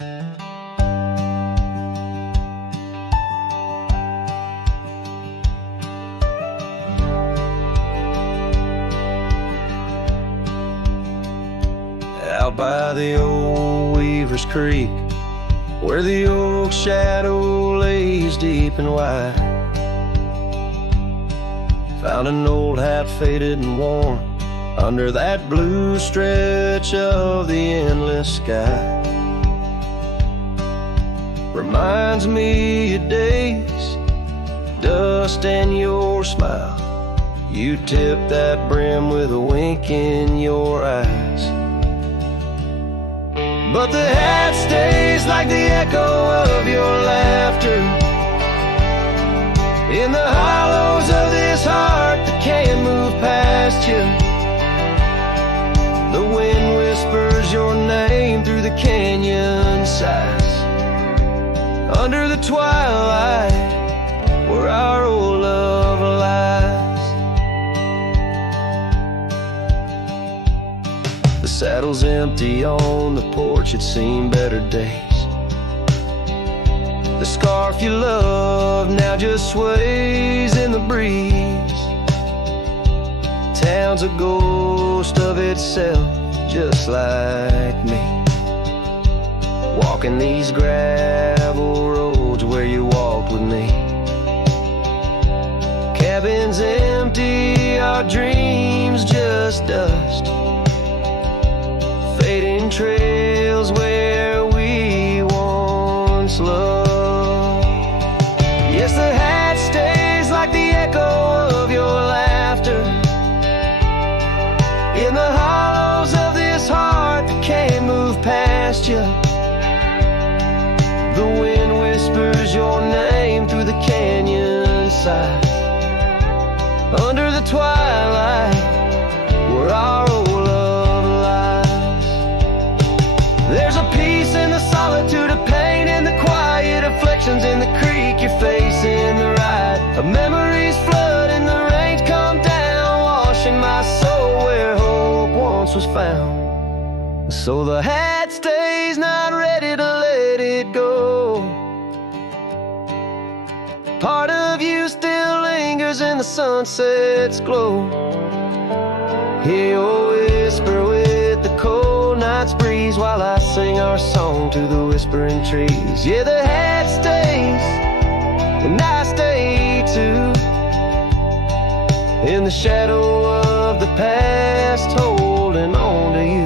Out by the old Weaver's Creek, where the oak shadow lays deep and wide, found an old hat faded and worn under that blue stretch of the endless sky. Reminds me of days, dust and your smile. You tip that brim with a wink in your eyes. But the hat stays like the echo of your laughter in the hollows of this heart that can't move past you. The wind whispers your name through the canyon sides, under the twilight where our old love lies. The saddle's empty on the porch, it's seen better days. The scarf you love now just sways in the breeze. Town's a ghost of itself, just like me, walking these gravel roads where you walked with me. Cabins empty, our dreams just dust, fading trails where we once loved. Yes, the hat stays like the echo of your laughter in the hollows of this heart that can't move past you. The wind whispers your name through the canyon side, under the twilight where our old love lies. There's a peace in the solitude of pain, in the quiet afflictions, in the creek you're facing the ride of memories flood and the rains come down, washing my soul where hope once was found. So the hat stays, not ready to let it go. Part of you still lingers in the sunset's glow. Hear your whisper with the cold night's breeze, while I sing our song to the whispering trees. Yeah, the hat stays, and I stay too, in the shadow of the past, holding on to you.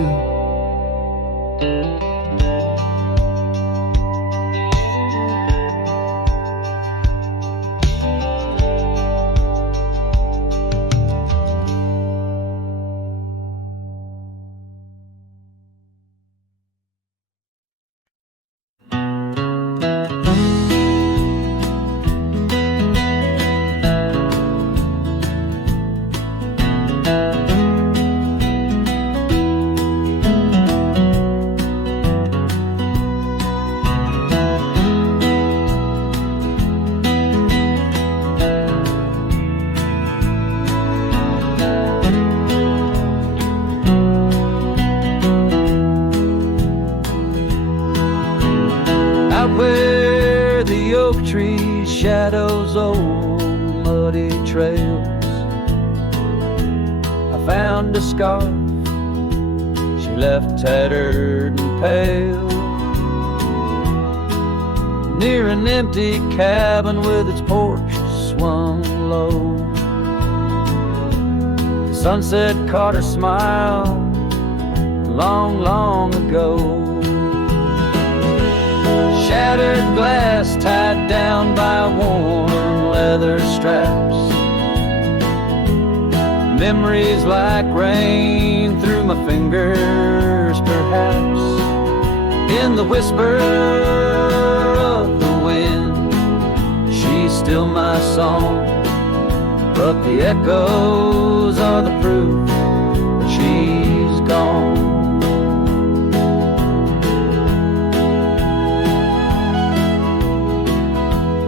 Where the oak tree shadows old muddy trails, I found a scarf she left tattered and pale, near an empty cabin with its porch swung low. The sunset caught her smile long, long ago. Shattered glass tied down by worn leather straps, memories like rain through my fingers, perhaps in the whisper of the wind. She's still my song, but the echoes are the proof that she's gone.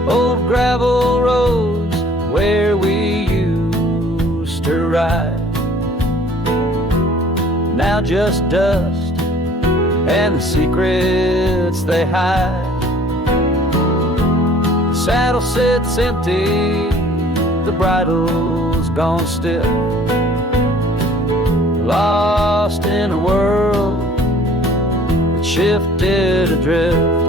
Old gravel roads where we used to ride, now just dust and the secrets they hide. The saddle sits empty, the bridle's gone stiff, lost in a world that shifted adrift.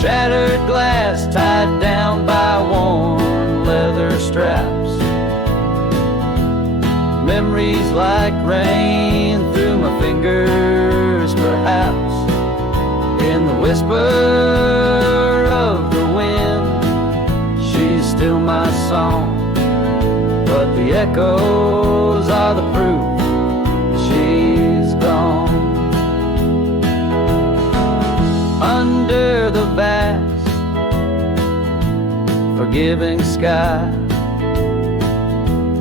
Shattered glass tied down by worn leather straps, memories like rain through my fingers, perhaps in the whisper of the wind. She's still my song, but the echoes are the proof she's gone. Under the vast, forgiving sky,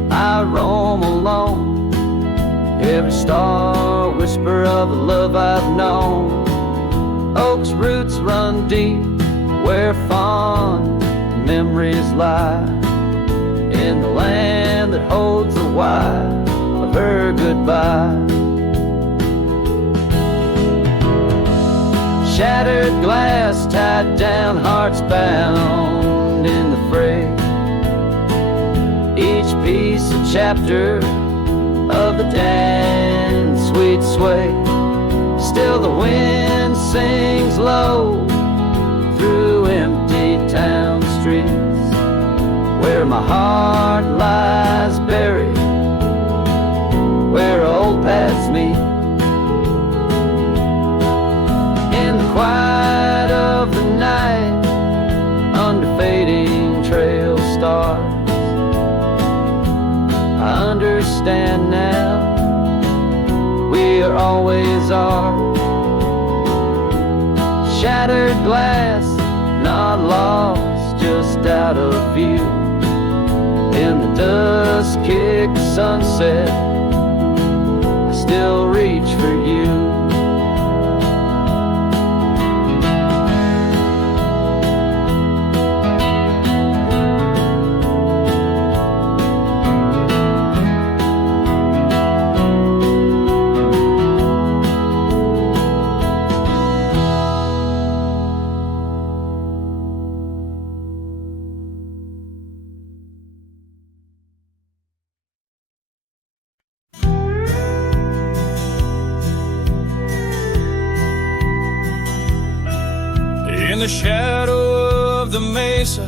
I roam alone, every star whisper of a love I've known. Oak's roots run deep where fond memories lie, in the land that holds the why of her goodbye. Shattered glass tied down, hearts bound in the fray, each piece a chapter of the dance sweet sway. Still the wind sings low through empty town streets, where my heart lies buried, where old paths meet. In the quiet of the night, under fading trail stars, I understand now, we are always ours. Shattered glass, not lost, just out of view. In the dusk-kicked sunset, I still reach for you. In the shadow of the mesa,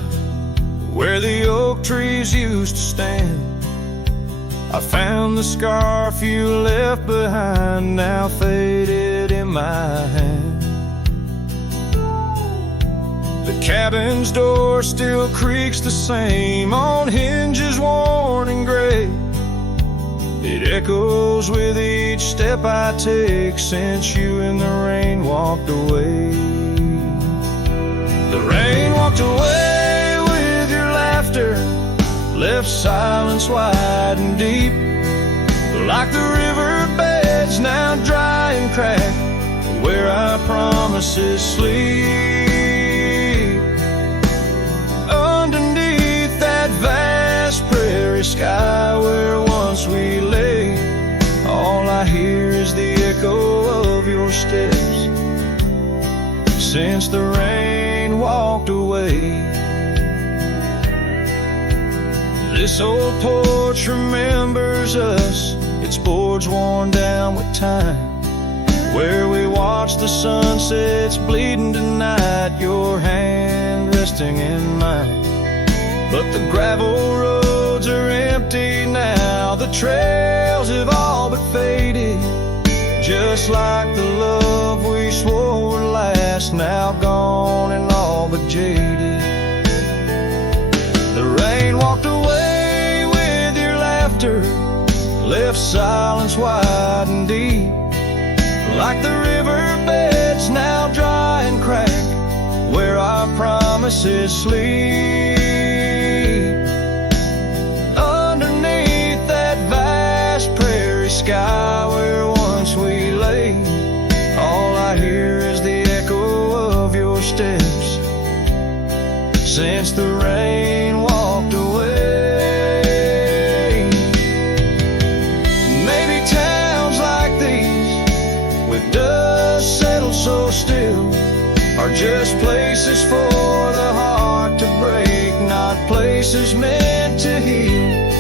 where the oak trees used to stand, I found the scarf you left behind, now faded in my hand. The cabin's door still creaks the same, on hinges worn and gray. It echoes with each step I take since you in the rain walked away. The rain walked away with your laughter, left silence wide and deep, like the riverbeds now dry and cracked, where our promises sleep. Underneath that vast prairie sky where once we lay, all I hear is the echo of your steps since the rain walked away. This old porch remembers us, its boards worn down with time, where we watch the sunsets bleeding tonight, your hand resting in mine. But the gravel roads are empty now, the trails have all but faded, just like the love we swore would last, now gone and all but jaded. The rain walked away with your laughter, left silence wide and deep, like the riverbeds now dry and cracked, where our promises sleep. Underneath that vast prairie sky where once we lay, all I hear is the echo of your steps since the rain walked away. Maybe towns like these still are just places for the heart to break, not places meant to heal.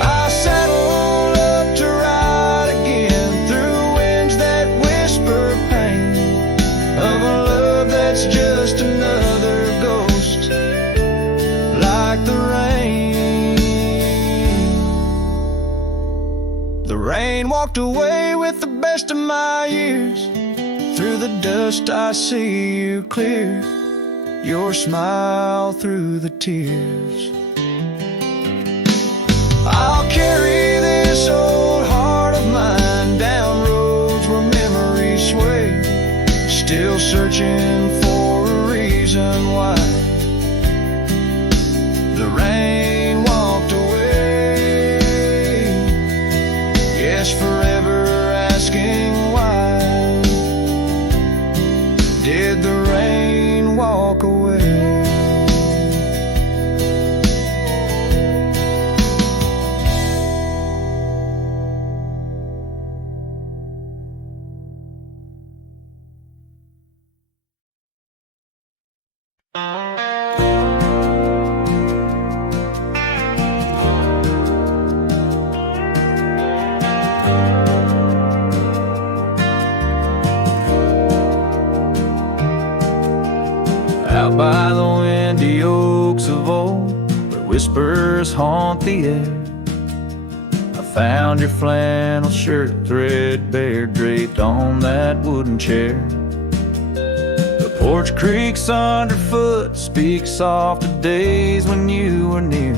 I saddle up to ride again through winds that whisper pain of a love that's just another ghost, like the rain. The rain walked away with the best of my years. Through the dust I see you clear, your smile through the tears. I'll carry this old heart of mine down roads where memories sway, still searching for a reason why the rain walked away. Yes, forever asking why did the rain walk away? Out by the windy oaks of old, where whispers haunt the air, I found your flannel shirt threadbare draped on that wooden chair. The porch creaks underfoot, speaks soft of days when you were near.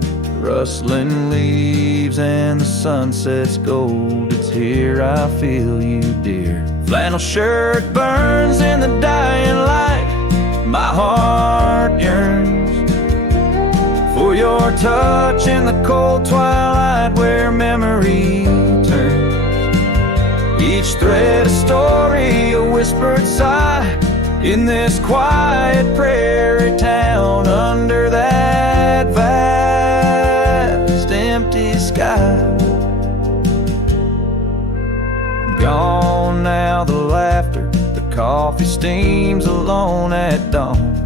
The rustling leaves and the sunset's gold, it's here I feel you, dear. Flannel shirt burns in the dying light, my heart yearns for your touch in the cold twilight where memory turns. Each thread a story, a whispered sigh, in this quiet prairie town under that vast empty sky. Gone now the laughter, coffee steams alone at dawn.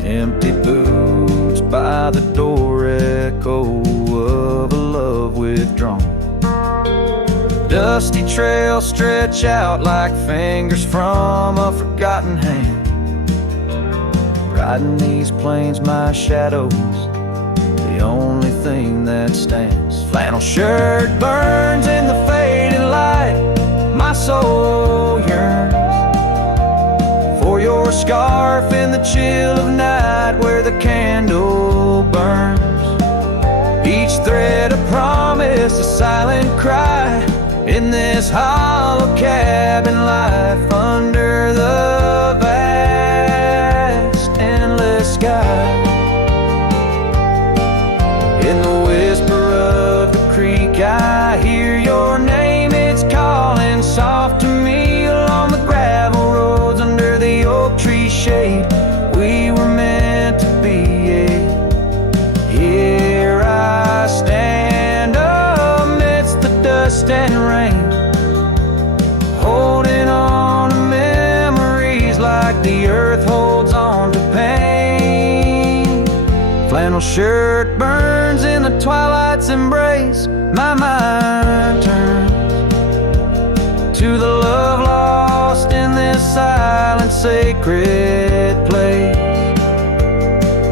Empty boots by the door, echo of a love withdrawn. Dusty trails stretch out like fingers from a forgotten hand. Riding these plains, my shadow's the only thing that stands. Flannel shirt burns in the fading light, my soul yearns for your scarf in the chill of night where the candle burns. Each thread a promise, a silent cry, in this hollow cabin life under the vast endless sky. In the whisper of the creek I hear your name, it's calling soft to me along the gravel roads under the oak tree shade. We were meant to be. Here I stand amidst the dust and rain, holding on to memories like the earth holds on to pain. Flannel shirt burns in the twilight's embrace, my mind turns to the love lost in this silent sacred place,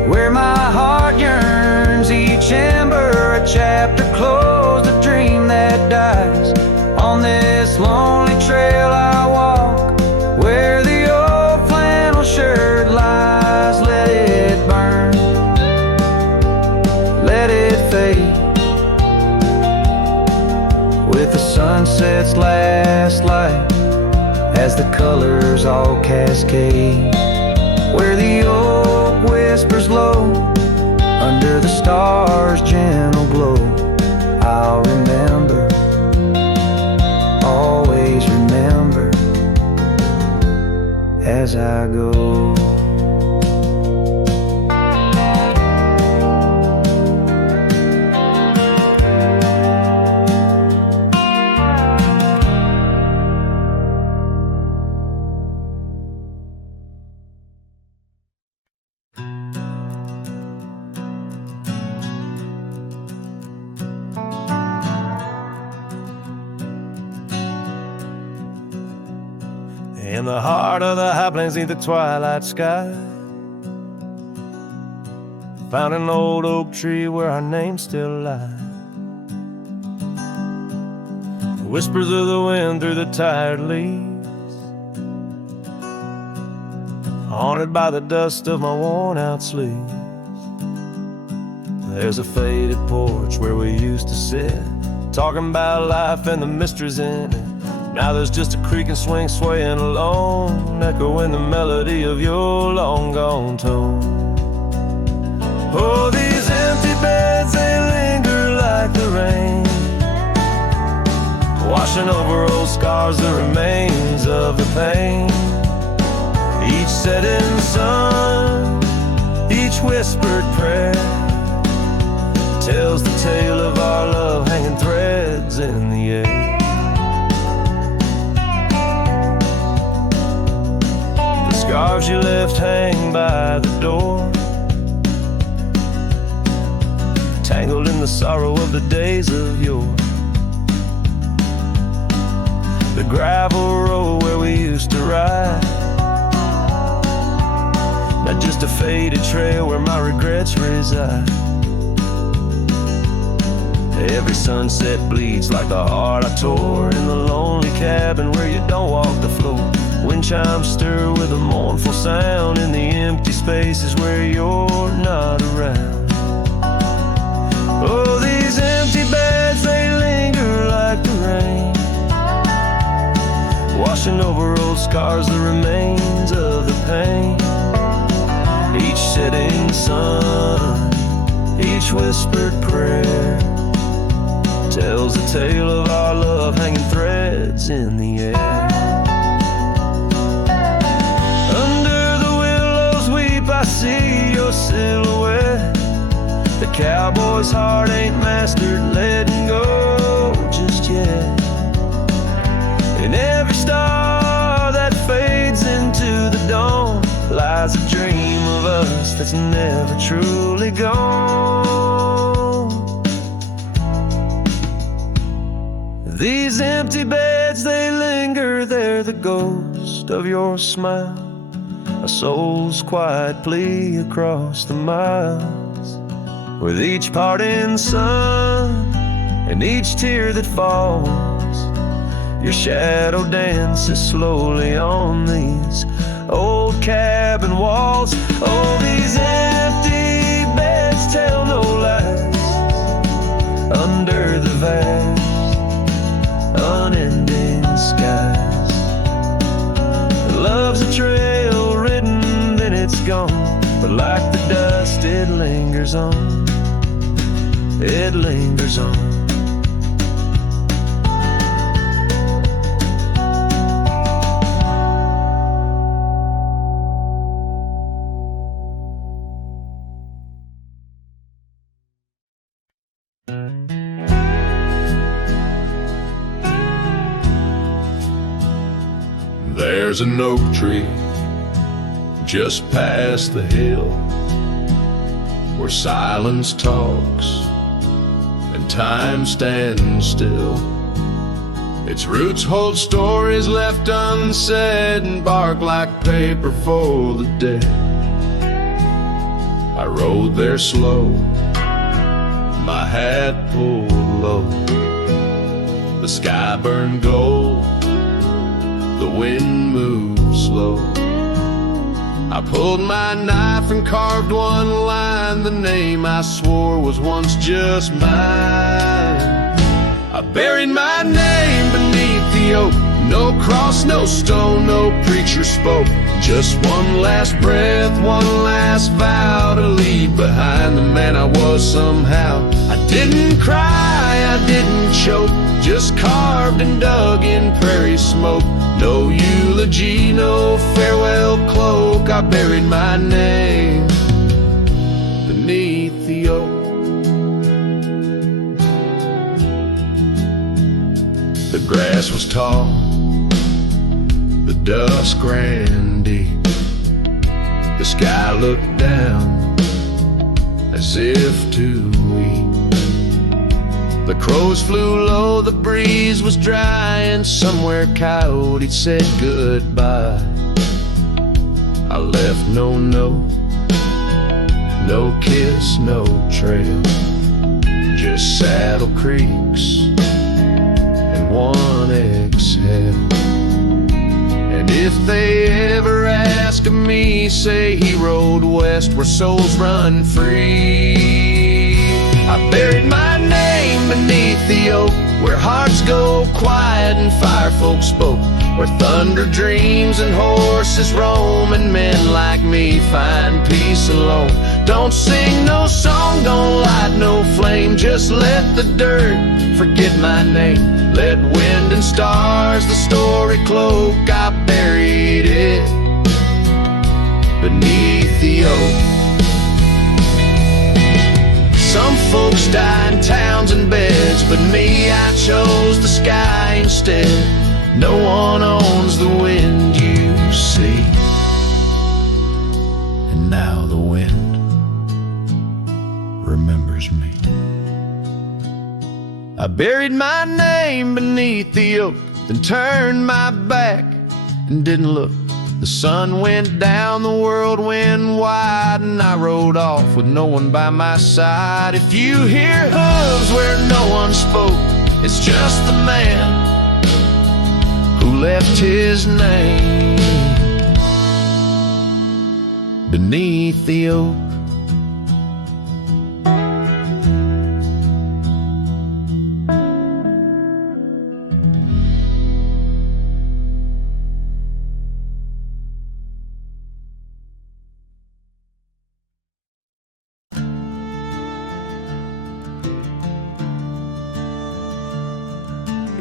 where my heart yearns, each ember a chapter closed, a dream that dies. On this lonely trail I walk, where the old flannel shirt lies. Let it burn, let it fade, with the sunset's last light as the colors all cascade, where the oak whispers low under the stars' gentle glow. I'll remember, always remember, as I go. In the heart of the high plains, neath the twilight sky, found an old oak tree where our names still lie. Whispers of the wind through the tired leaves, haunted by the dust of my worn out sleeves. There's a faded porch where we used to sit, talking about life and the mysteries in it. Now there's just a creaking swing swaying alone, echoing the melody of your long gone tone. Oh, these empty beds, they linger like the rain, washing over old scars, the remains of the pain. Each setting sun, each whispered prayer, tells the tale of our love hanging threads in the air. The scarves you left hang by the door, tangled in the sorrow of the days of yore. The gravel road where we used to ride, not just a faded trail where my regrets reside. Every sunset bleeds like the heart I tore in the lonely cabin where you don't walk the floor. Wind chimes stir with a mournful sound in the empty spaces where you're not around. Oh, these empty beds, they linger like the rain, washing over old scars, the remains of the pain. Each setting sun, each whispered prayer, tells the tale of our love hanging threads in the air. Under the willows weep, I see your silhouette. The cowboy's heart ain't mastered letting go just yet. In every star that fades into the dawn lies a dream of us that's never truly gone. These empty beds, they linger, they're the ghost of your smile, a soul's quiet plea across the miles. With each parting sun and each tear that falls, your shadow dances slowly on these old cabin walls. Oh, these empty beds tell no lies under the vast unending skies. Love's a trail ridden, then it's gone, but like the dust it lingers on, it lingers on. There's an oak tree just past the hill where silence talks and time stands still. Its roots hold stories left unsaid and bark like paper for the dead. I rode there slow, my hat pulled low. The sky burned gold, the wind moved slow. I pulled my knife and carved one line, the name I swore was once just mine. I buried my name beneath the oak, no cross, no stone, no preacher spoke. Just one last breath, one last vow to leave behind the man I was somehow. I didn't cry, I didn't choke, just carved and dug in prairie smoke. No eulogy, no farewell cloak, I buried my name beneath the oak. The grass was tall, the dusk ran deep. The sky looked down as if to weep. The crows flew low, the breeze was dry, and somewhere coyote said goodbye. I left no note, no kiss, no trail, just saddle creaks and one exhale. And if they ever ask of me, say he rode west where souls run free. I buried my name beneath the oak, where hearts go quiet and fire folk spoke, where thunder dreams and horses roam, and men like me find peace alone. Don't sing no song, don't light no flame, just let the dirt forget my name. Let wind and stars the story cloak. I buried it beneath the oak. Some folks die in towns and beds, but me, I chose the sky instead. No one owns the wind you see, and now the wind remembers me. I buried my name beneath the oak, then turned my back and didn't look. The sun went down, the world went wide, and I rode off with no one by my side. If you hear hooves where no one spoke, it's just the man who left his name beneath the oak.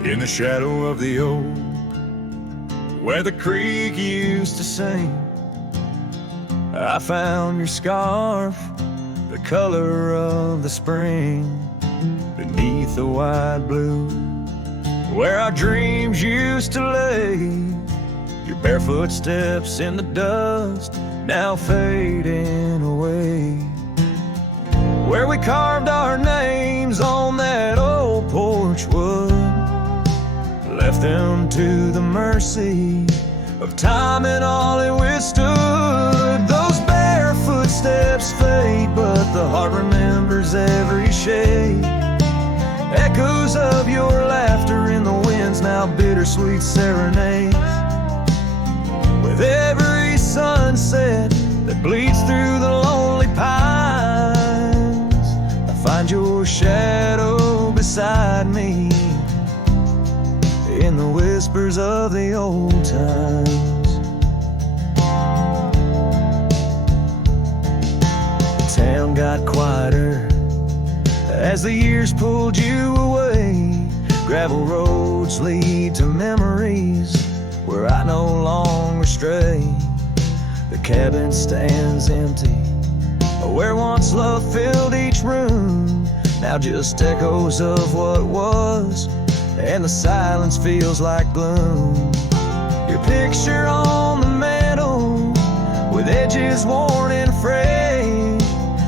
In the shadow of the oak, where the creek used to sing, I found your scarf, the color of the spring, beneath the wide blue, where our dreams used to lay. Your barefoot steps in the dust, now fading away, where we carved our names on that old porch wood, left them to the mercy of time and all it withstood. Those bare footsteps fade, but the heart remembers every shade. Echoes of your laughter in the winds, now bittersweet serenades. With every sunset that bleeds through the lonely pines, I find your shadow beside me in the whispers of the old times. The town got quieter as the years pulled you away. Gravel roads lead to memories where I no longer stray. The cabin stands empty, where once love filled each room, now just echoes of what was, and the silence feels like gloom. Your picture on the mantle, with edges worn and frayed,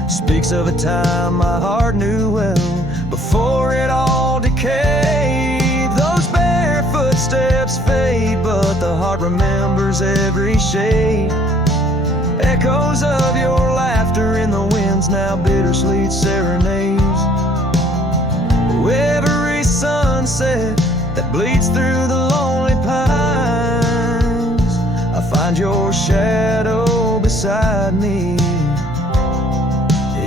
speaks of a time my heart knew well, before it all decayed. Those bare footsteps fade, but the heart remembers every shade. Echoes of your laughter in the winds, now bittersweet serenades. Every sunset that bleeds through the lonely pines, I find your shadow beside me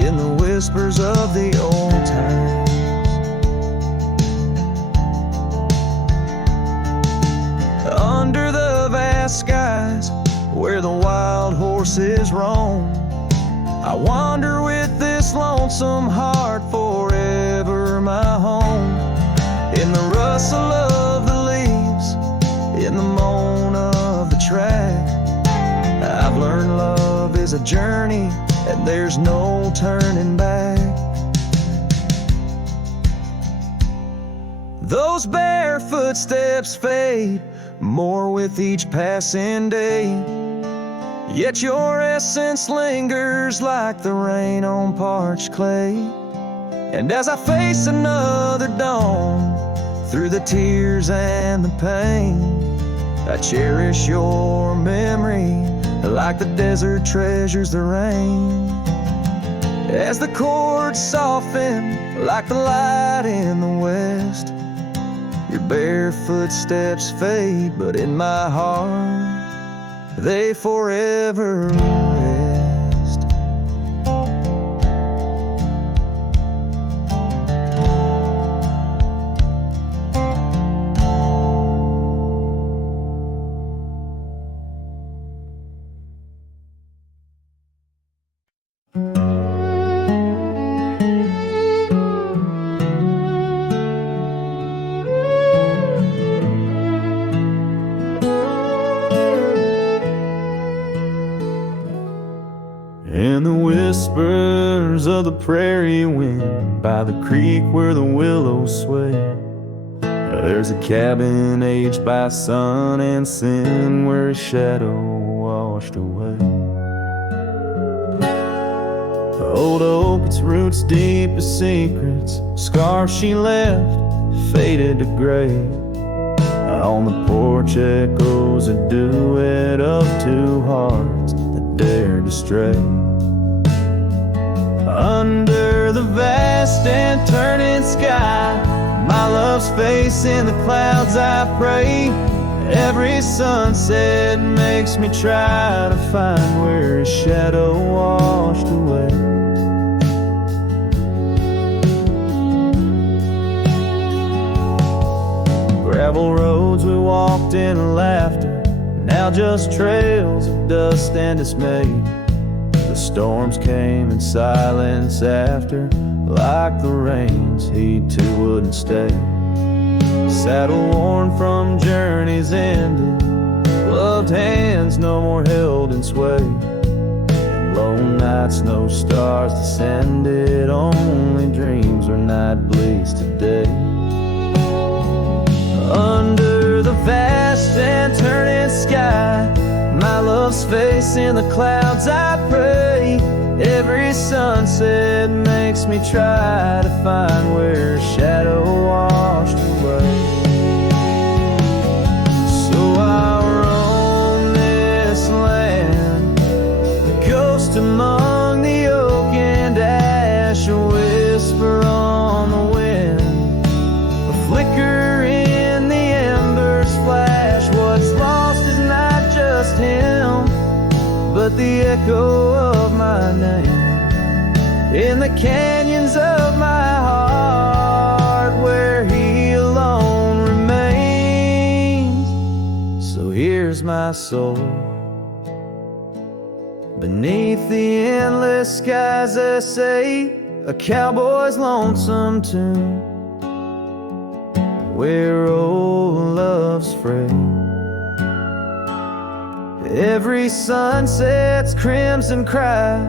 in the whispers of the old times. Under the vast skies where the wild horses roam, I wander with this lonesome heart, forever my home. In the rustle of the leaves, in the moan of the track, I've learned love is a journey and there's no turning back. Those bare footsteps fade more with each passing day, yet your essence lingers like the rain on parched clay. And as I face another dawn, through the tears and the pain, I cherish your memory like the desert treasures the rain. As the chords soften like the light in the west, your bare footsteps fade, but in my heart they forever rest. And the whispers of the prairie wind by the creek where the willows sway, there's a cabin aged by sun and sin where a shadow washed away. The old oak, its roots deep as secrets, scars she left faded to gray. On the porch echoes a duet of two hearts that dared to stray. Under the vast and turning sky, my love's face in the clouds I pray. Every sunset makes me try to find where his shadow washed away. Gravel roads we walked in laughter, now just trails of dust and dismay. The storms came in silence after, like the rains, he too wouldn't stay. Saddle worn from journeys ended, gloved hands no more held in sway. And lone nights, no stars descended, only dreams where night bleeds today. Under the vast and turning sky, my love's face in the clouds I pray. Every sunset makes me try to find where a shadow washed away. So I roam this land, a ghost among the oak and ash, a whisper on the wind, a flicker in the embers flash. What's lost is not just him, but the echo of my name in the canyons of my heart, where he alone remains. So here's my soul beneath the endless skies, they say, a cowboy's lonesome tune, where old love's frayed. Every sunset's crimson cry,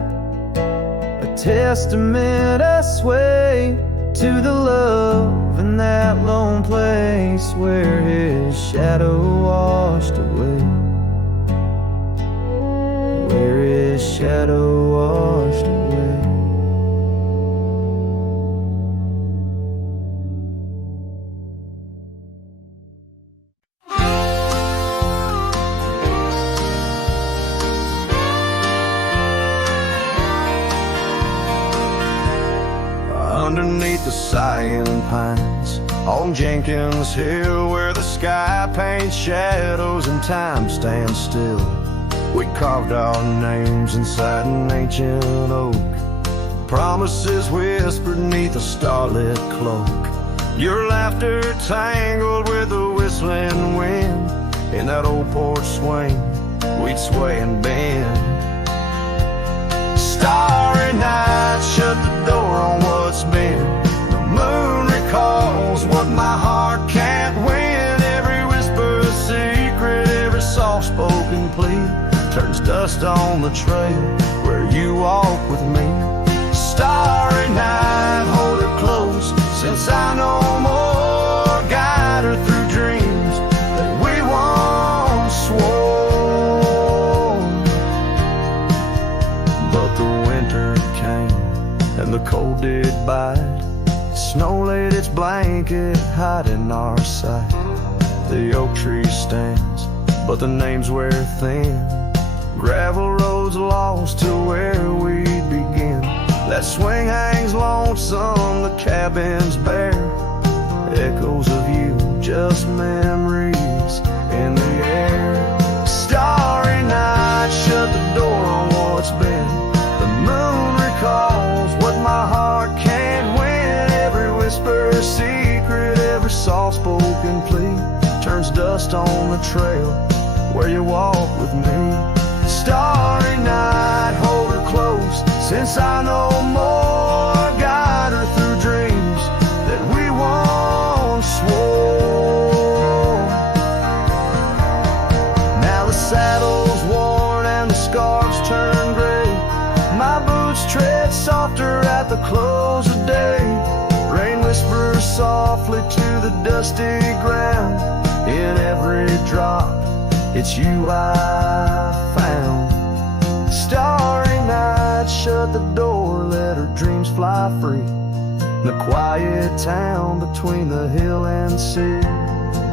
a testament I sway to the love in that lone place where his shadow washed away. Where his shadow washed away. Underneath the sighing pines on Jenkins Hill, where the sky paints shadows and time stands still, we carved our names inside an ancient oak, promises whispered neath a starlit cloak. Your laughter tangled with the whistling wind, in that old porch swing we'd sway and bend. Starry night shut the door on what's been. The moon recalls what my heart can't win. Every whisper a secret, every soft-spoken plea turns dust on the trail where you walk with me. Starry night, hold her close, since I no more guide her through dreams that we once swore. But the winter came and the cold did bite, Snow laid its blanket, hiding our sight. The oak tree stands, but the names wear thin. Gravel roads lost to where we begin. That swing hangs lonesome, the cabin's bare. Echoes of you, just memories in the air. Starry night, shut the door on what's been. The moon recalls what my heart can't win. Every whisper, secret, every soft-spoken plea turns dust on the trail where you walk with me. Starry night, hold her close, since I know more. Guide her through dreams that we once swore. Now the saddle's worn and the scarves turn gray. My boots tread softer at the close of day. Rain whispers softly to the dusty ground. In every drop, it's you I found. Starry night, shut the door, let her dreams fly free. The quiet town between the hill and sea.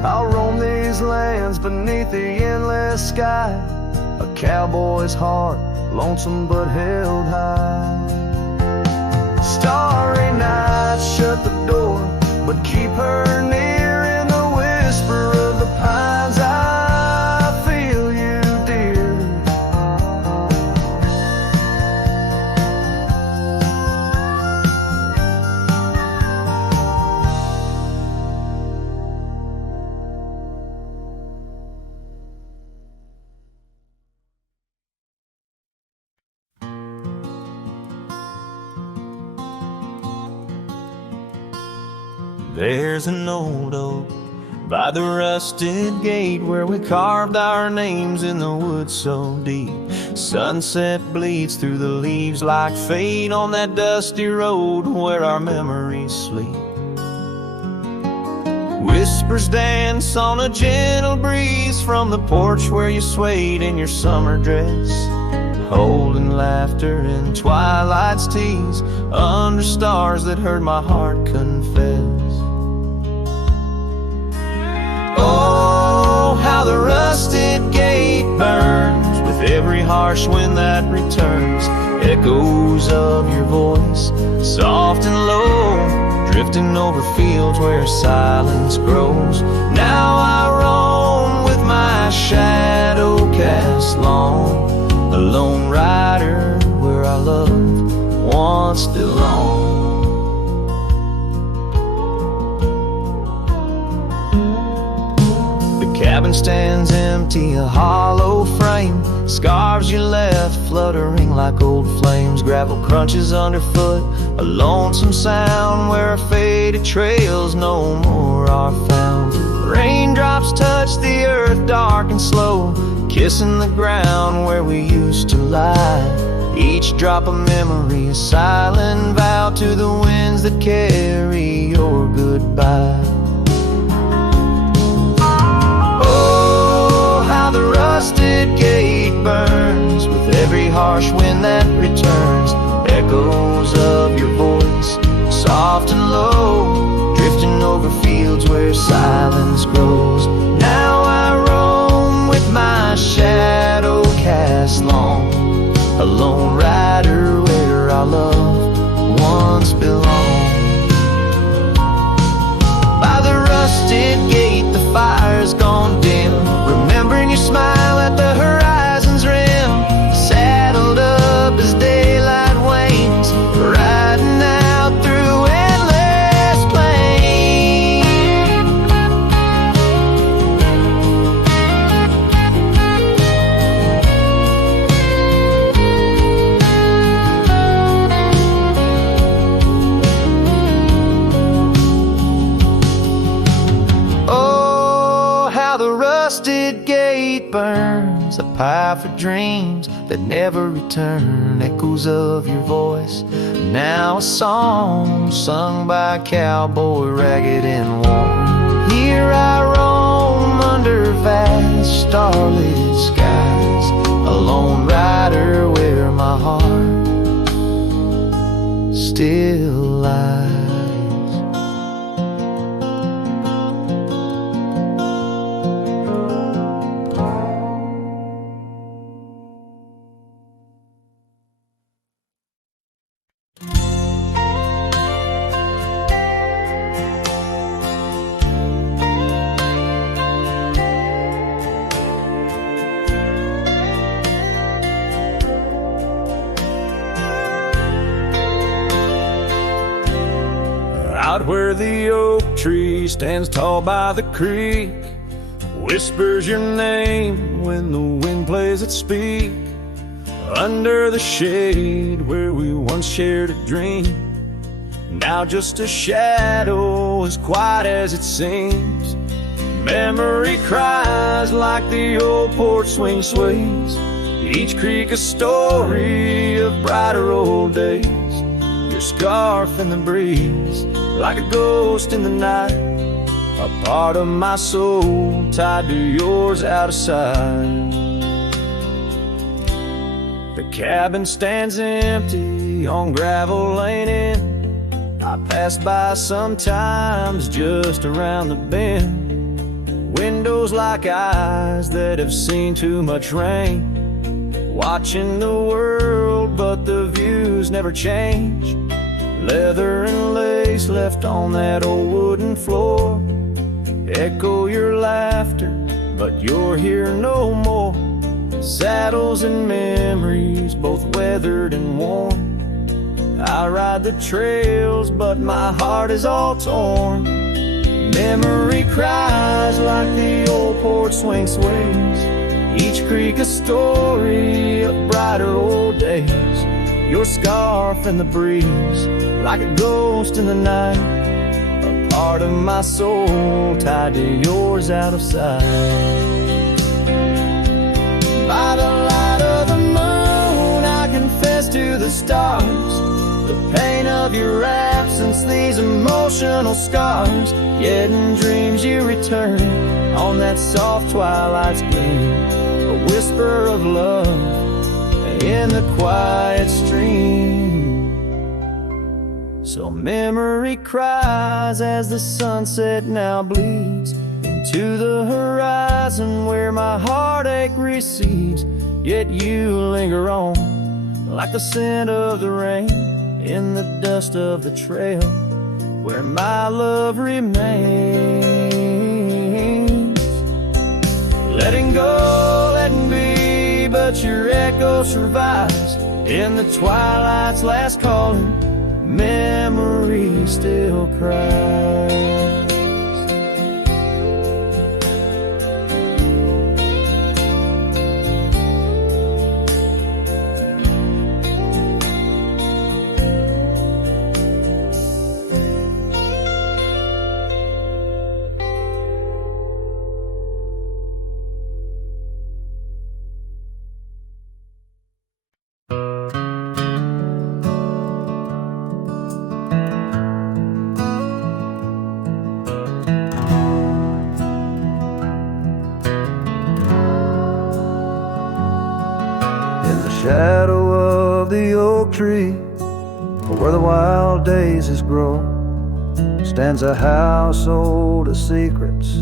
I'll roam these lands beneath the endless sky. A cowboy's heart, lonesome but held high. Starry night, shut the door, but keep her near. In the whisper of the pines, I feel you, dear. There's an old oak by the rusted gate where we carved our names in the wood so deep. Sunset bleeds through the leaves like fate on that dusty road where our memories sleep. Whispers dance on a gentle breeze from the porch where you swayed in your summer dress, holding laughter in twilight's tease under stars that heard my heart confess. Oh, how the rusted gate burns with every harsh wind that returns. Echoes of your voice, soft and low, drifting over fields where silence grows. Now I roam with my shadow cast long, a lone rider where our love once belonged. Cabin stands empty, a hollow frame. Scarves you left fluttering like old flames. Gravel crunches underfoot, a lonesome sound where our faded trails no more are found. Raindrops touch the earth dark and slow, kissing the ground where we used to lie. Each drop of memory, a silent vow to the winds that carry your goodbye. The rusted gate burns with every harsh wind that returns. Echoes of your voice, soft and low, drifting over fields where silence grows. Now I roam with my shadow cast long, a lone rider where our love once belonged. By the rusted gate the fire's gone dim, remembering your smile at the horizon's rim. Saddled up as daylight wanes, riding out through endless plain. Oh, how the rusted gate burns, a pie for dreams that never return. Echoes of your voice, now a song sung by a cowboy ragged and worn. Here I roam under vast starlit skies, a lone rider where my heart still lies. Out where the oak tree stands tall by the creek, whispers your name when the wind plays its speak. Under the shade where we once shared a dream, now just a shadow as quiet as it seems. Memory cries like the old porch swing sways, each creak a story of brighter old days. Your scarf in the breeze, like a ghost in the night, a part of my soul tied to yours out of sight. The cabin stands empty on gravel lane in. I pass by sometimes just around the bend. Windows like eyes that have seen too much rain, watching the world but the views never change. Leather and lace left on that old wooden floor echo your laughter, but you're here no more. Saddles and memories, both weathered and worn. I ride the trails, but my heart is all torn. Memory cries like the old porch swing sways, each creak a story of brighter old days. Your scarf in the breeze, like a ghost in the night, a part of my soul tied to yours out of sight. By the light of the moon, I confess to the stars the pain of your absence, these emotional scars. Yet in dreams you return on that soft twilight's gleam, a whisper of love in the quiet stream. So memory cries as the sunset now bleeds into the horizon where my heartache recedes. Yet you linger on like the scent of the rain in the dust of the trail where my love remains. Letting go, letting be, but your echo survives in the twilight's last calling. Memory still cries. Shadow of the oak tree, where the wild daisies grow, stands a house old of secrets,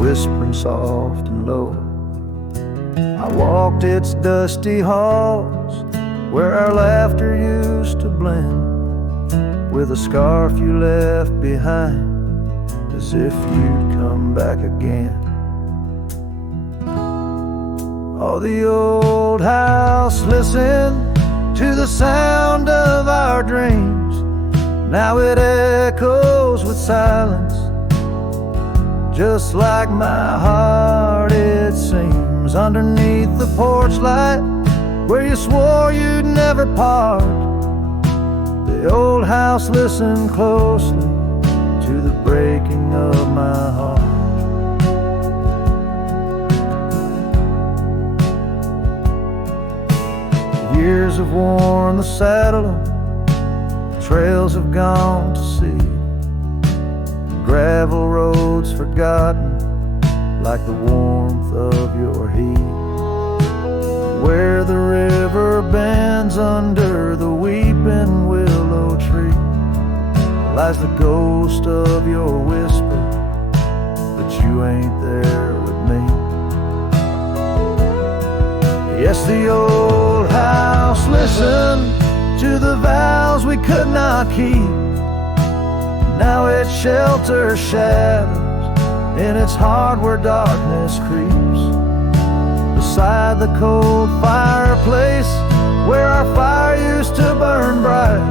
whispering soft and low. I walked its dusty halls, where our laughter used to blend with a scarf you left behind, as if you'd come back again. Oh, the old house listened to the sound of our dreams. Now it echoes with silence, just like my heart it seems. Underneath the porch light, where you swore you'd never part, the old house listened closely to the breaking of my heart. Years have worn the saddle, trails have gone to seed, gravel roads forgotten like the warmth of your heat. Where the river bends under the weeping willow tree lies the ghost of your whisper, but you ain't there with me. Yes, the old house listened to the vows we could not keep. Now it shelters shadows in its heart where darkness creeps. Beside the cold fireplace where our fire used to burn bright,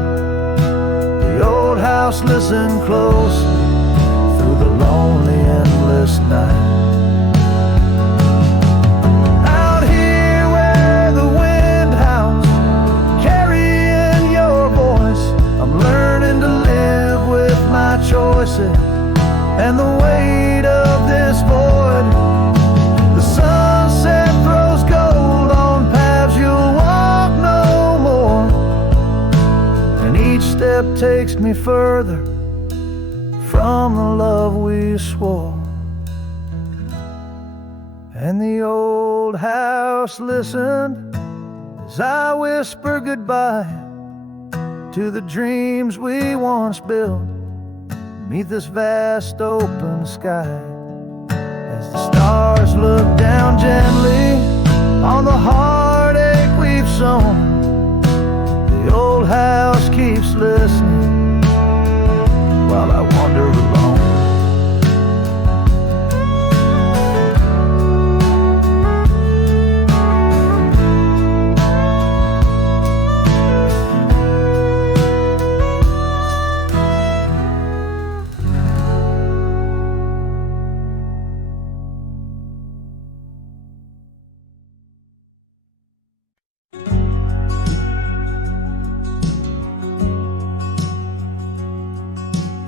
the old house house, listen closely through the lonely, endless night. Out here where the wind howls, carrying your voice, I'm learning to live with my choices and the weight of this void. The sunset throws gold on paths you'll walk no more, and each step takes me further from the love we swore. And the old house listened as I whisper goodbye to the dreams we once built beneath this vast open sky. As the stars look down gently on the heartache we've sown, the old house keeps listening while I wander alone.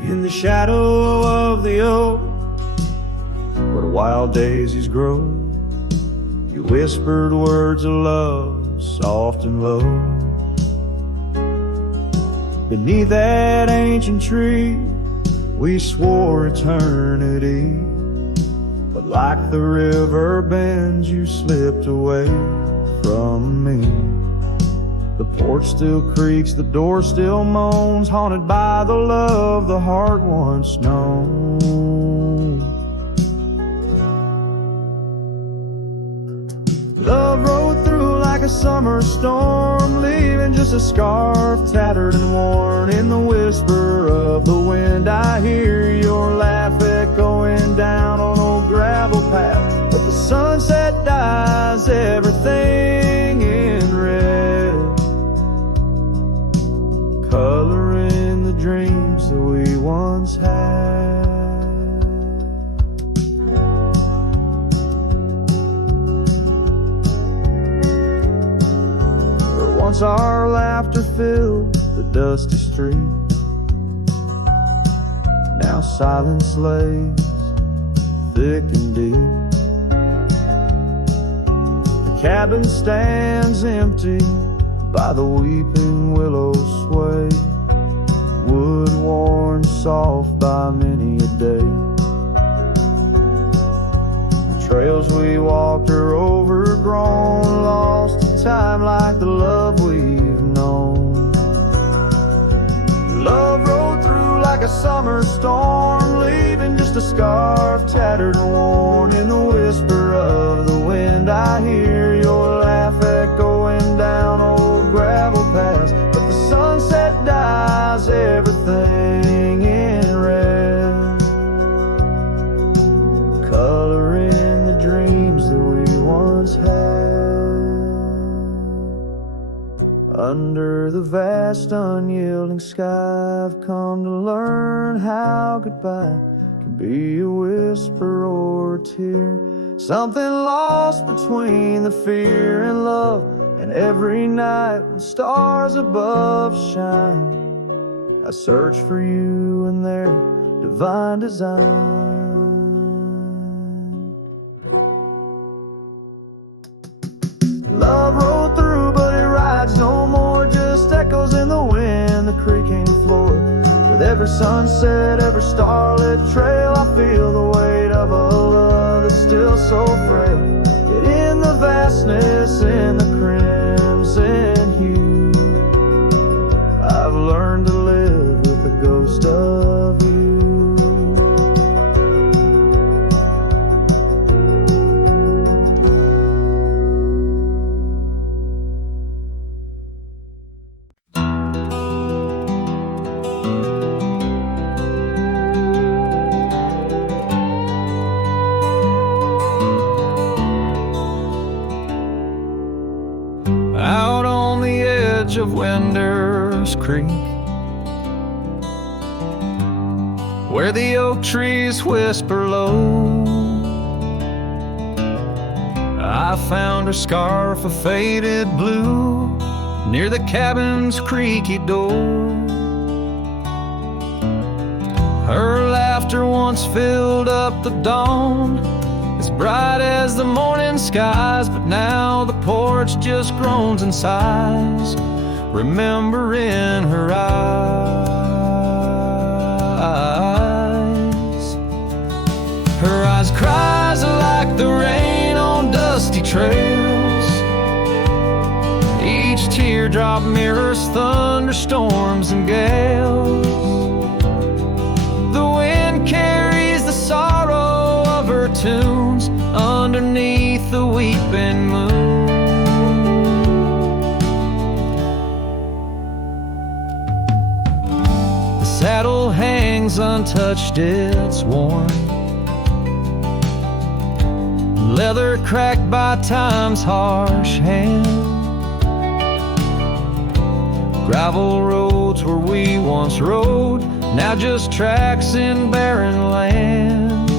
In the shadow of the oak, where wild daisies grow, you whispered words of love, soft and low. Beneath that ancient tree, we swore eternity, but like the river bends, you slipped away from me. The porch still creaks, the door still moans, haunted by the love the heart once known. Love rode through like a summer storm, leaving just a scarf tattered and worn. In the whisper of the wind, I hear your laugh echoing down on old gravel path. But the sunset dyes everything in red, coloring the dreams that we once had. Where once our laughter filled the dusty street, now silence lays thick and deep. The cabin stands empty by the weeping willow sway, wood worn soft by many a day. The trails we walked are overgrown, lost to time like the love we've known. Love rode through like a summer storm, leaving just a scarf tattered and worn. In the whisper of the wind, I hear your laugh echoing down old gravel paths. But the sunset dyes everything in red, coloring the dreams that we once had. Under the vast unyielding sky, I've come to learn how goodbye can be a whisper or a tear, something lost between the fear and love. And every night when stars above shine, I search for you in their divine design. Love rolled through, but it rides no more, just echoes in the wind, the creaking floor. With every sunset, every starlit trail, I feel the weight of a love that's still so frail. Yet in the vastness, in the crimson hue, I've learned to live with the ghost of you. Of Winder's Creek, where the oak trees whisper low. I found her scarf of faded blue near the cabin's creaky door. Her laughter once filled up the dawn, as bright as the morning skies, but now the porch just groans and sighs, remembering her eyes. Her eyes cries like the rain on dusty trails. Each teardrop mirrors thunderstorms and gales. The wind carries the sorrow of her tunes underneath the weeping moon. The saddle hangs untouched, it's worn, leather cracked by time's harsh hand. Gravel roads where we once rode, now just tracks in barren land.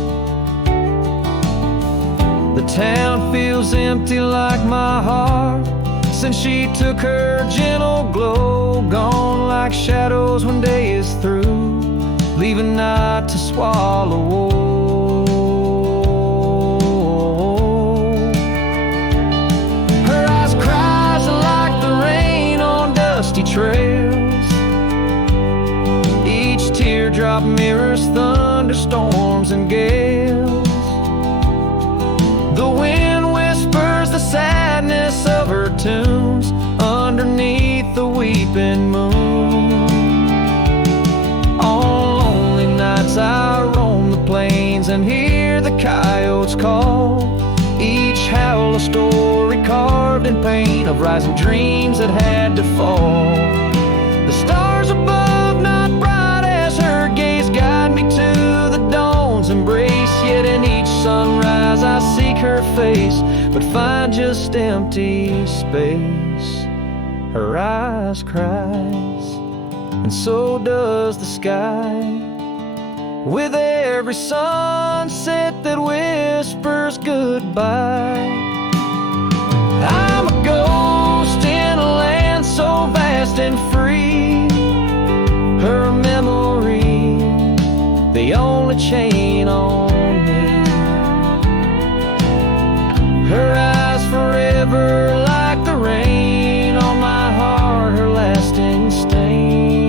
The town feels empty like my heart since she took her gentle glow. Gone like shadows when day is through, leaving night to swallow woe. Her eyes cries like the rain on dusty trails. Each teardrop mirrors thunderstorms and gales. The wind whispers the sadness of her tunes underneath the weeping moon. On lonely nights I roam the plains and hear the coyotes call, each howl a story carved in pain of rising dreams that had to fall. The stars above not bright as her gaze guide me to the dawn's embrace, yet in each sunrise I seek her face but find just empty space. Her eyes cries, and so does the sky, with every sunset that whispers goodbye. I'm a ghost in a land so vast and free. Her memory, the only chain on me. Her eyes forever like the rain on my heart, her lasting stain.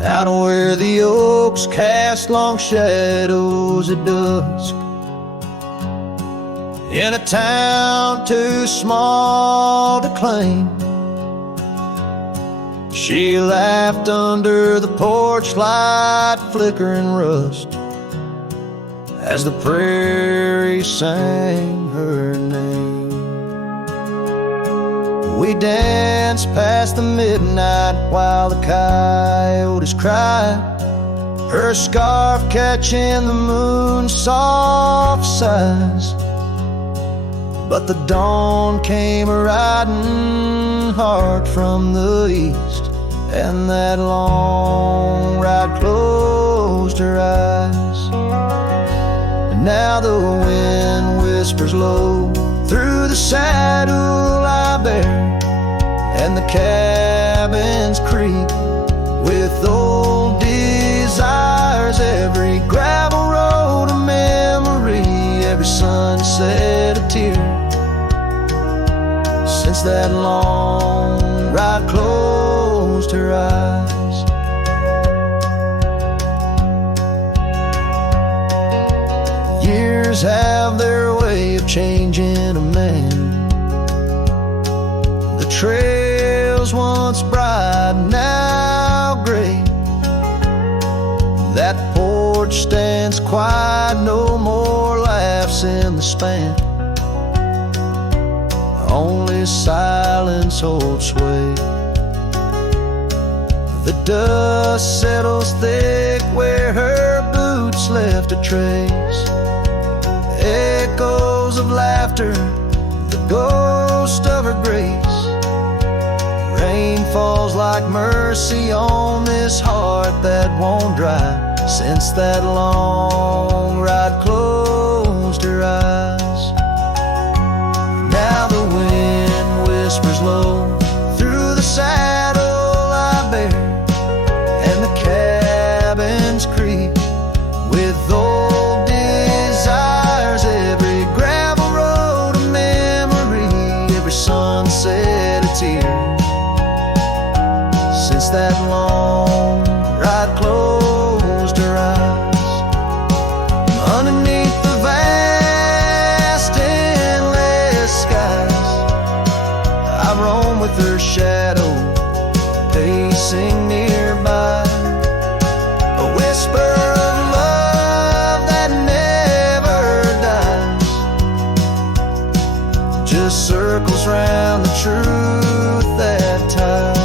Out where the oaks cast long shadows at dusk, in a town too small to claim, she laughed under the porch light flickering rust as the prairie sang her name. We danced past the midnight while the coyotes cried, her scarf catching the moon's soft sighs. But the dawn came riding hard from the east, and that long ride closed her eyes. And now the wind whispers low through the saddle I bear, and the cabins creak with old desires. Every gravel road a memory, every sunset a tear, since that long ride closed her eyes. Years have their way of changing a man. The trails once bright, now gray. That porch stands quiet, no more laughs in the span. Only silence holds sway. The dust settles thick where her boots left a trace. Echoes of laughter, the ghost of her grace. Rain falls like mercy on this heart that won't dry. Since that long ride closed her eyes. Now the wind whispers low through the saddle I bear, and the cabins creak with old desires. Every gravel road a memory, every sunset a tear. Since that long ride closed her eyes. Underneath the vast endless skies, I roam with her shadow pacing nearby. A whisper of love that never dies, just circles round the truth that ties.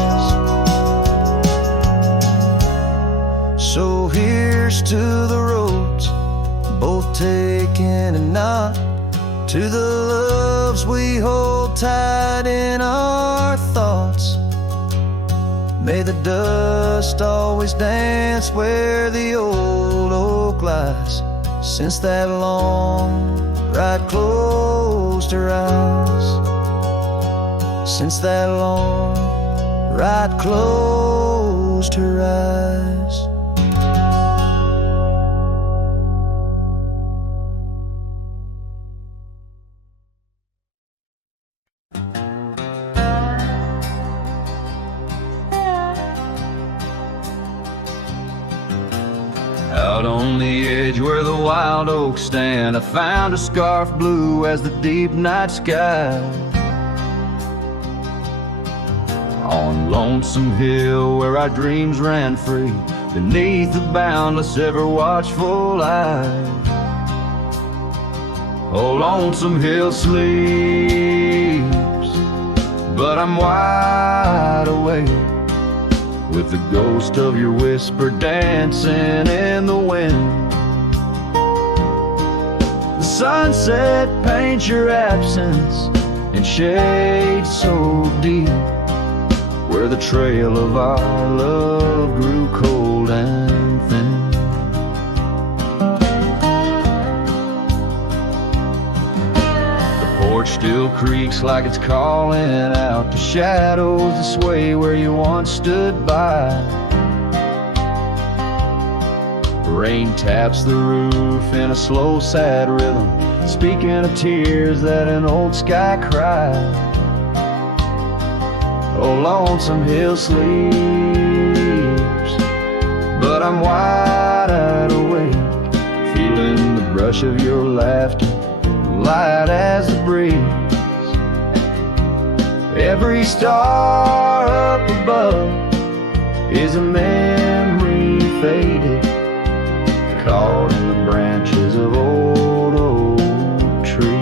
So here's to the roads, both taken and not, to the loves we hold tight in our thoughts. May the dust always dance where the old oak lies. Since that long ride closed her eyes. Since that long ride closed her eyes. Out on the edge where the wild oaks stand, I found a scarf blue as the deep night sky. On Lonesome Hill where our dreams ran free, beneath the boundless ever watchful eye. Oh, Lonesome Hill sleeps, but I'm wide awake, with the ghost of your whisper dancing in the wind. The sunset paints your absence in shades so deep, where the trail of our love grew cold and thin. The porch still creaks like it's calling out to shadows that sway where you once stood by. Rain taps the roof in a slow, sad rhythm, speaking of tears that an old sky cried. Oh, Lonesome Hill sleeps, but I'm wide awake, feeling the brush of your laughter, light as the breeze. Every star up above is a memory faded, caught in the branches of old oak trees.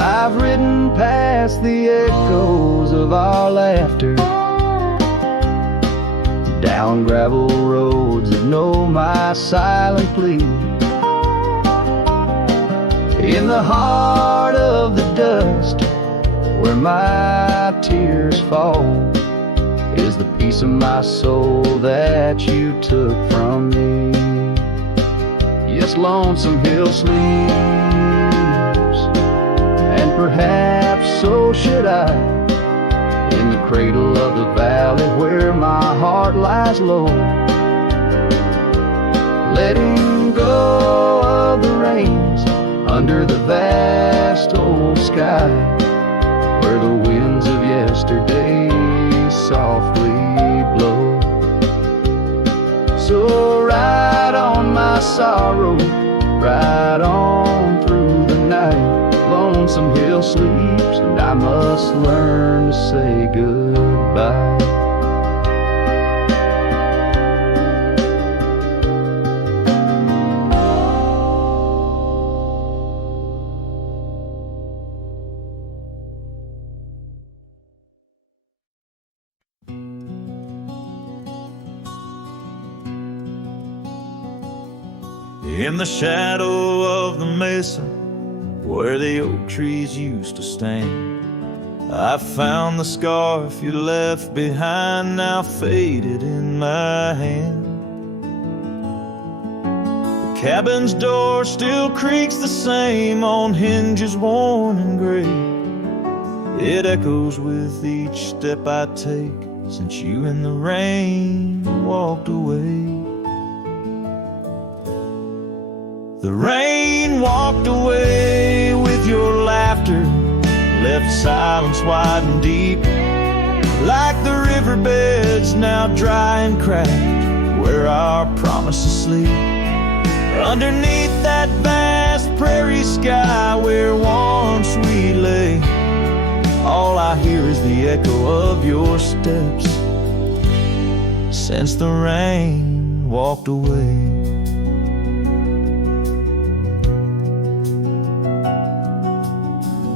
I've ridden past the echoes of our laughter, down gravel roads that know my silent plea. In the heart of the dust, where my tears fall, is the piece of my soul that you took from me. Yes, Lonesome Hill sleeps, and perhaps so should I, in the cradle of the valley where my heart lies low, letting go of the reins under the vast old sky, where the winds of yesterday softly blow. So our road, right on through the night. Lonesome Hill sleeps, and I must learn to say goodbye. In the shadow of the mesa, where the oak trees used to stand, I found the scarf you left behind, now faded in my hand. The cabin's door still creaks the same on hinges worn and gray. It echoes with each step I take since you in the rain walked away. The rain walked away with your laughter, left silence wide and deep, like the riverbeds now dry and cracked, where our promises sleep. Underneath that vast prairie sky where once we lay, all I hear is the echo of your steps since the rain walked away.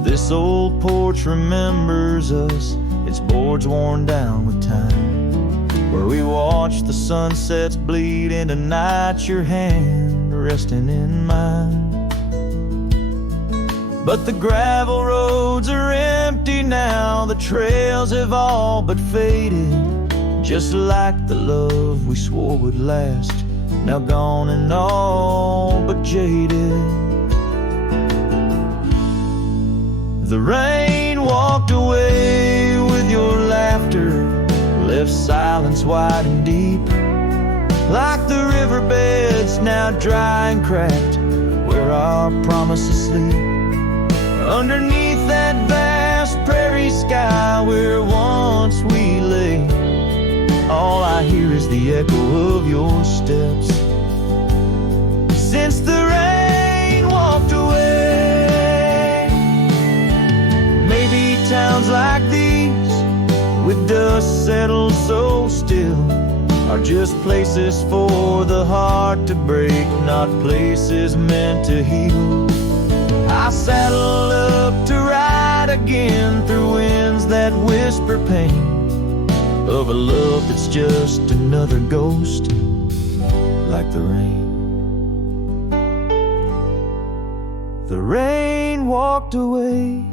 This old porch remembers us, its boards worn down with time, where we watched the sunsets bleed into night, your hand resting in mine. But the gravel roads are empty now, the trails have all but faded, just like the love we swore would last, now gone and all but jaded. The rain walked away with your laughter, left silence wide and deep, like the riverbeds now dry and cracked, where our promises sleep. Underneath that vast prairie sky where once we lay, all I hear is the echo of your steps since the rain walked away. Maybe towns like these, with dust settled so still, are just places for the heart to break, not places meant to heal. I saddle up to ride again through winds that whisper pain of a love that's just another ghost, like the rain. The rain walked away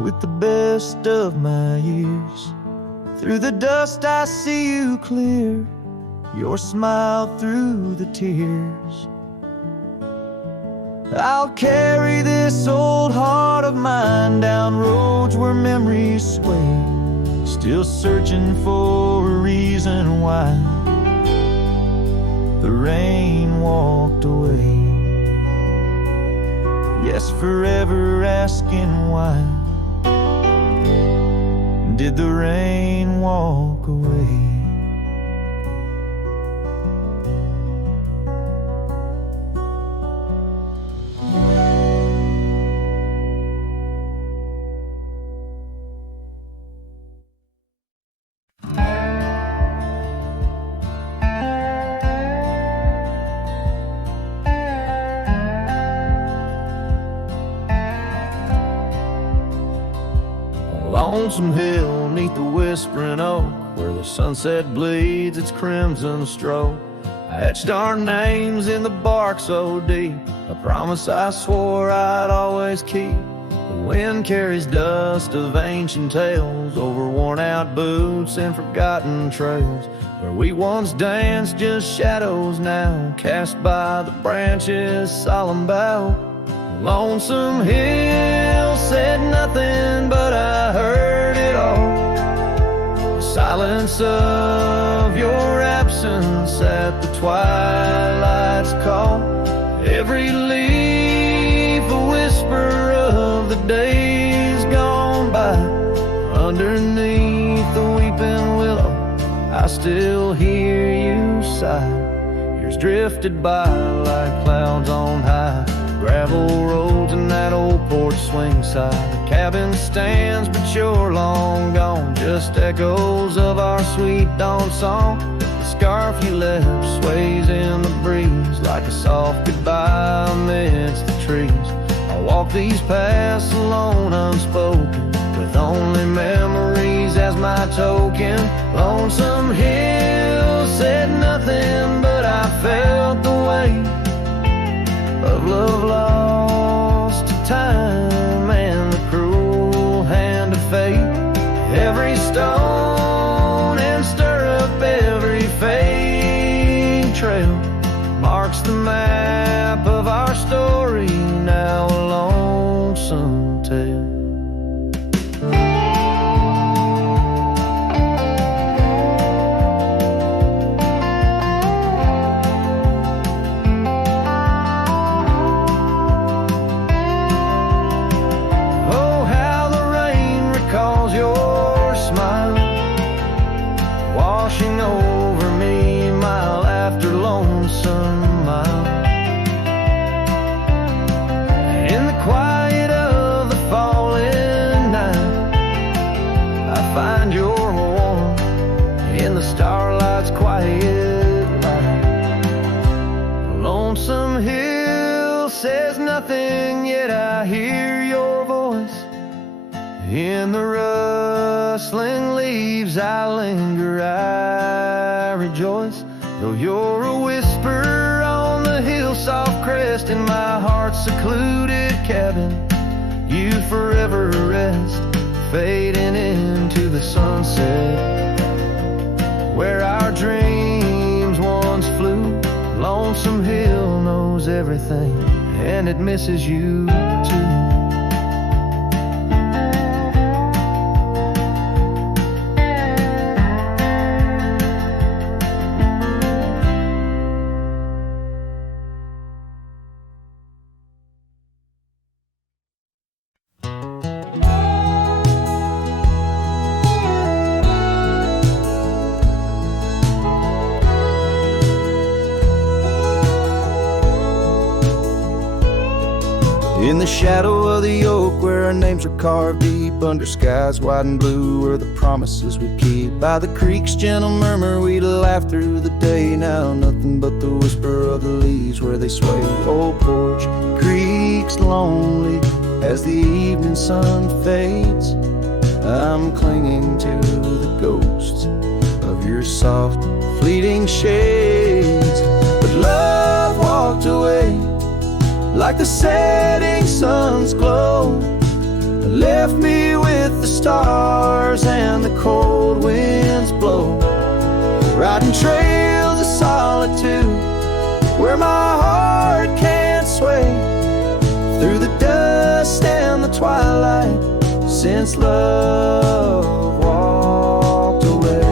with the best of my years. Through the dust I see you clear, your smile through the tears. I'll carry this old heart of mine down roads where memories sway, still searching for a reason why the rain walked away. Yes, forever asking why did the rain walk away? Lonesome hill neath the whispering oak, where the sunset bleeds its crimson stroke. I etched our names in the bark so deep, a promise I swore I'd always keep. The wind carries dust of ancient tales over worn out boots and forgotten trails. Where we once danced, just shadows now, cast by the branches' solemn bough. Lonesome hill said nothing, but I heard it all. The silence of your absence at the twilight's call. Every leaf a whisper of the days gone by. Underneath the weeping willow I still hear you sigh. Years drifted by like clouds on high, gravel roads and that old porch swing side. The cabin stands, but you're long gone, just echoes of our sweet dawn song. The scarf you left sways in the breeze like a soft goodbye amidst the trees. I walk these paths alone, unspoken, with only memories as my token. Lonesome hills said nothing, but I felt the weight of love lost to time and the cruel hand of fate. Every stone and stirrup, every fading trail marks the map of our story, now a lonesome tale. Over me mile after lonesome mile. In the quiet of the falling night, I find your warmth in the starlight's quiet light. Lonesome hill says nothing, yet I hear your voice. In the rustling leaves I linger, I rejoice. Though you're a whisper on the hill soft crest, in my heart's secluded cabin you forever rest, fading into the sunset where our dreams once flew. Lonesome hill knows everything, and it misses you too. In the shadow of the oak where our names are carved deep, under skies wide and blue where the promises we keep, by the creek's gentle murmur we'd laugh through the day. Now nothing but the whisper of the leaves where they sway. Old porch creaks lonely as the evening sun fades. I'm clinging to the ghosts of your soft fleeting shades. But love walked away like the setting sun's glow, left me with the stars and the cold winds blow, riding trails of solitude where my heart can't sway, through the dust and the twilight since love walked away.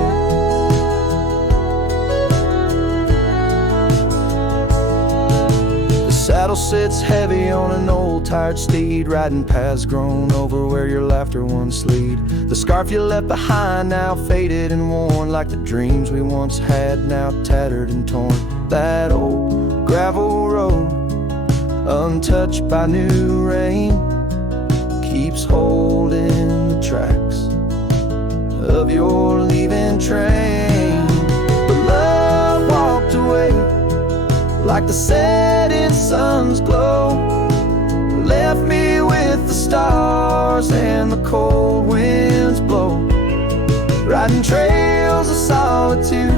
Saddle sits heavy on an old tired steed, riding paths grown over where your laughter once lead. The scarf you left behind now faded and worn, like the dreams we once had now tattered and torn. That old gravel road, untouched by new rain, keeps holding the tracks of your leaving train. But love walked away like the setting sun's glow, left me with the stars and the cold winds blow, riding trails of solitude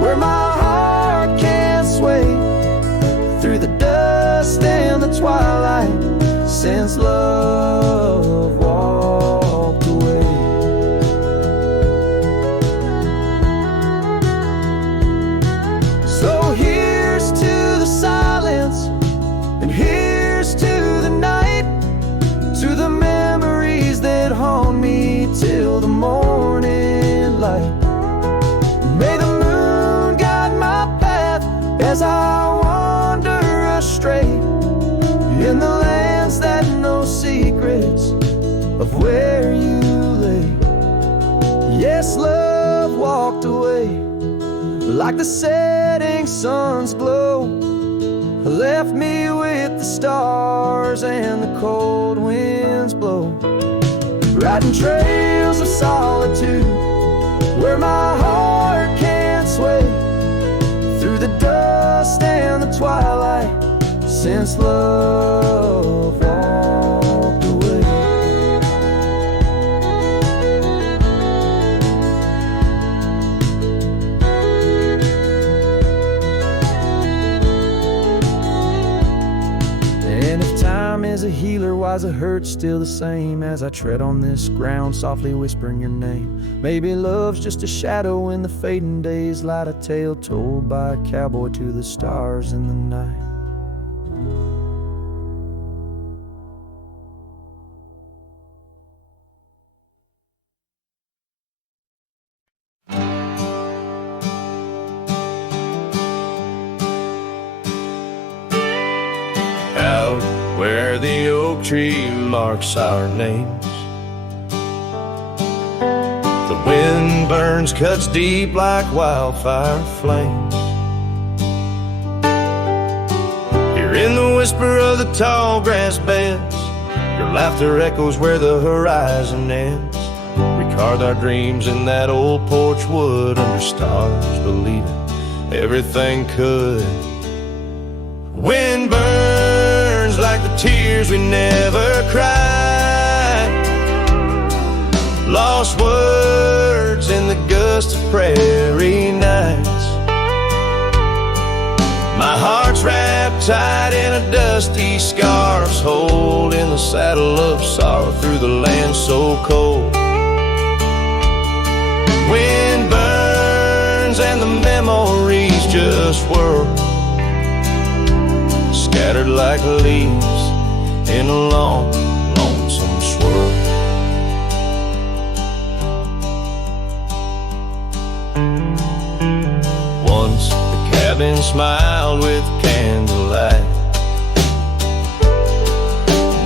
where my heart can't sway, through the dust and the twilight since love walked away. So here's to the silence, and here's to the night, to the memories that haunt me till the morning light. May the moon guide my path as I wander astray in the lands that know secrets like the setting sun's glow, left me with the stars and the cold winds blow. Riding trails of solitude where my heart can't sway, through the dust and the twilight, since love walked away. And if time is a healer, why's the hurt still the same as I tread on this ground, softly whispering your name? Maybe love's just a shadow in the fading days, light a tale told by a cowboy to the stars in the night. Out where the oak tree marks our names, the wind burns, cuts deep like wildfire flames. Here in the whisper of the tall grass beds, your laughter echoes where the horizon ends. We carved our dreams in that old porch wood under stars, believing everything could. Wind burns like the tears we never cried, lost words in the gust of prairie nights. My heart's wrapped tight in a dusty scarf's hold, in the saddle of sorrow through the land so cold. Wind burns and the memories just whirl, scattered like leaves in a long, lonesome swirl. Once the cabin smiled with candlelight,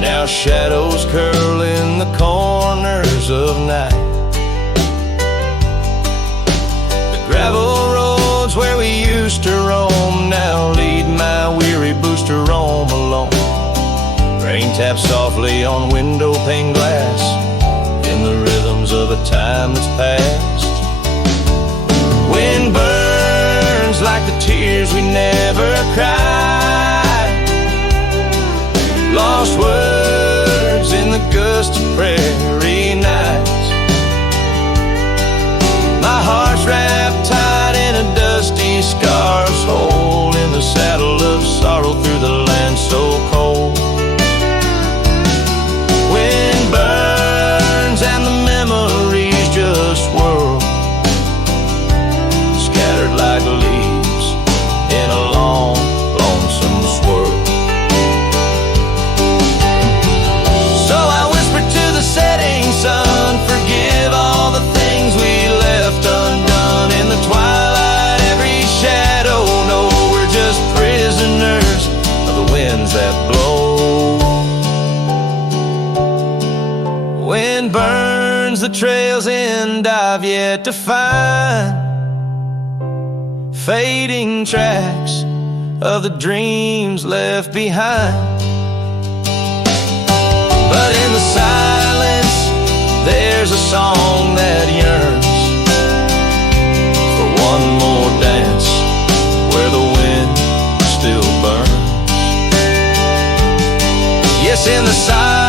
now shadows curl in the corners of night. The gravel roads where we used to roam now lead my weary boots to roam alone. Rain taps softly on window pane glass in the rhythms of a time that's past. Wind burns like the tears we never cried, lost words in the gust of prairie nights. My heart's wrapped tight in a dusty scarf's hole, in the saddle of sorrow through the land so cold. Wind burns and the memories just whirl, scattered like leaves in a long, lonesome swirl. So I whisper to the setting sun, forgive all the things we left undone in the twilight. Every shadow, no, we're just prisoners of the winds that blow. Wind burns the trails and I've yet to find fading tracks of the dreams left behind. But in the silence there's a song that yearns for one more dance where the wind still burns. Yes, in the silence